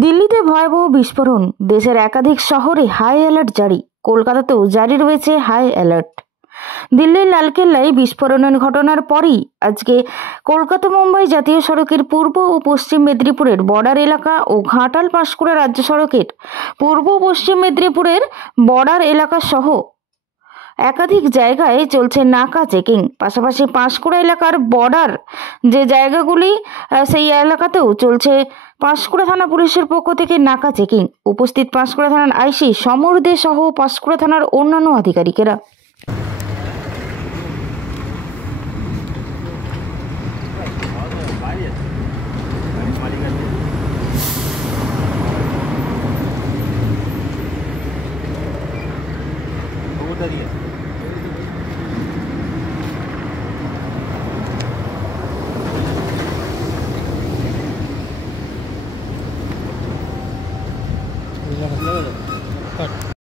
দিল্লিতে ভয়াবহ বিস্ফোরণ, দেশের একাধিক শহরে হাই অ্যালার্ট জারি। কলকাতাতেও জারি রয়েছে হাই অ্যালার্ট। দিল্লির লালকেল্লায় বিস্ফোরণের ঘটনার পরই আজকে কলকাতা মুম্বাই জাতীয় সড়কের পূর্ব ও পশ্চিম মেদিনীপুরের বর্ডার এলাকা ও ঘাটাল পাঁশকুড়া রাজ্য সড়কের পূর্ব পশ্চিম মেদিনীপুরের বর্ডার এলাকা সহ একাধিক জায়গায় চলছে নাকা চেকিং। পাশাপাশি পাঁশকুড়া এলাকার বর্ডার যে জায়গাগুলি সেই এলাকাতেও চলছে পাঁশকুড়া থানা পুলিশের পক্ষ থেকে নাকা চেকিং। উপস্থিত পাঁশকুড়া থানার আইসি সমর দে সহ পাঁশকুড়া থানার অন্যান্য আধিকারিকেরা।